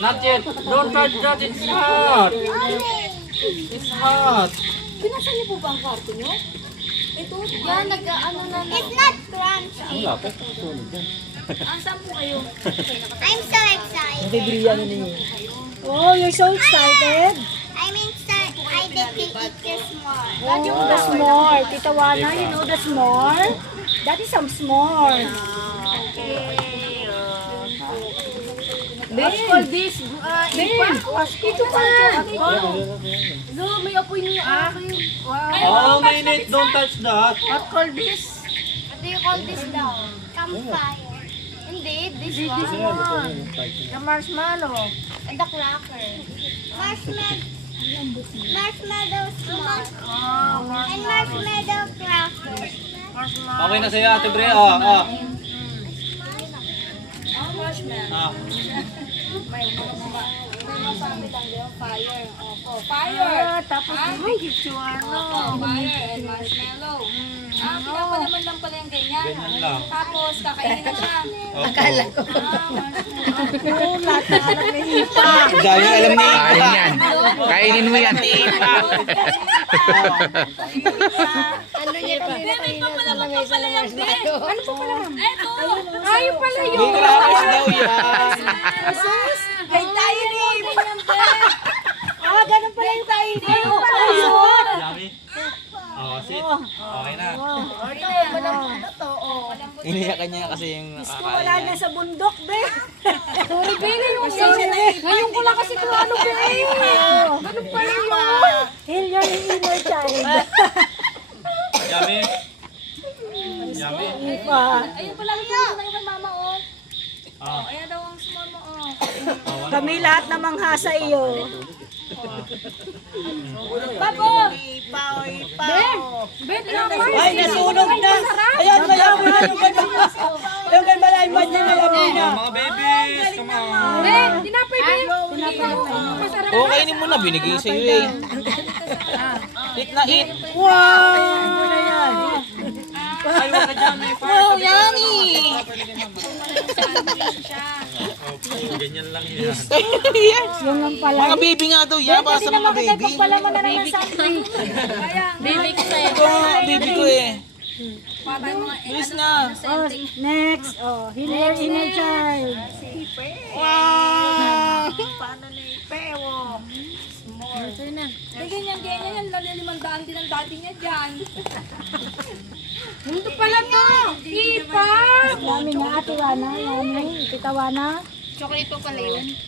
Not yet. Don't touch that. It's hot. It's hot. Binasa niyo po ba ang kwarto niyo? Ito, Yan, nag-ano na. It's not crunchy. Wala po. Saan po kayo? I'm so excited. oh, you're so excited. I'm excited. I get to eat this more. That you know the s'more. Tita Wana, you know the s'more? That is some s'more. What's called this? Ito pa. No, may apoy niyo. Wow. Oh, mainit. Don't touch that. What called this? What do you call this daw? Campfire. Hindi, this one. The marshmallow. And the cracker. Marshmallow small. And marshmallow cracker. Okay na sa'yo, Ate Bre. Oh. Ah. Fire. Tapos ay, ito ano. Fire and marshmallow. Pinapalaman lang pala yung ganyan. Ganyan lang. Tapos, kakainin na siya. Akala ko. Dahil alam ni Kain yan. Kainin mo yan. May papalaman pa pala yung din. Ano po pala? Eto. Ayaw pala yun. May crackers daw yan. Ay, tayo rin. Ah, ganun pala yung tayo rin. Yummy. Oh, sit. Okay na. Iniyakan niya kasi yung Wala na sa bundok, be. Sorry, Bella, yung ngayon ko lang kasi kung ano, Bella. Ganun pala yun. Heal your inner child. Yummy. Yummy. Ipa. Ayun pala, lutuin na yung mama, oh. Ah. Ayan daw ang small mo, oh. Kami lahat na mangha sa iyo. Babo! Bet naman. Ay, nasunog na. Ayan, malamon na yung ganun. Yung ganun malamon niya, malamon na. Mga babies, come on. Bet, tinapay ba yun? Masarap. Oo, kainin mo na. Binigay sa'yo eh. Eat na eat. Wow! Ano yan? Ay, wag ka dyan. May fire. Wow, yummy! Okay, ganyan lang yan. Yung lang pala. Mga baby nga daw yan. Para sa mga baby. Pala mo na ng sandwich. Baby ko sa'yo. Ito nga, baby ko eh. Patay mga, Bilis na. Oh, next. Oh, heal your inner child. Wow! ganyan yan. Lalilimandaan din ang dati niya dyan. Mundo pala to. Ipa. Yummy nga, Ate Wana. Yummy. Tita Wana. Chocolate po pala yun.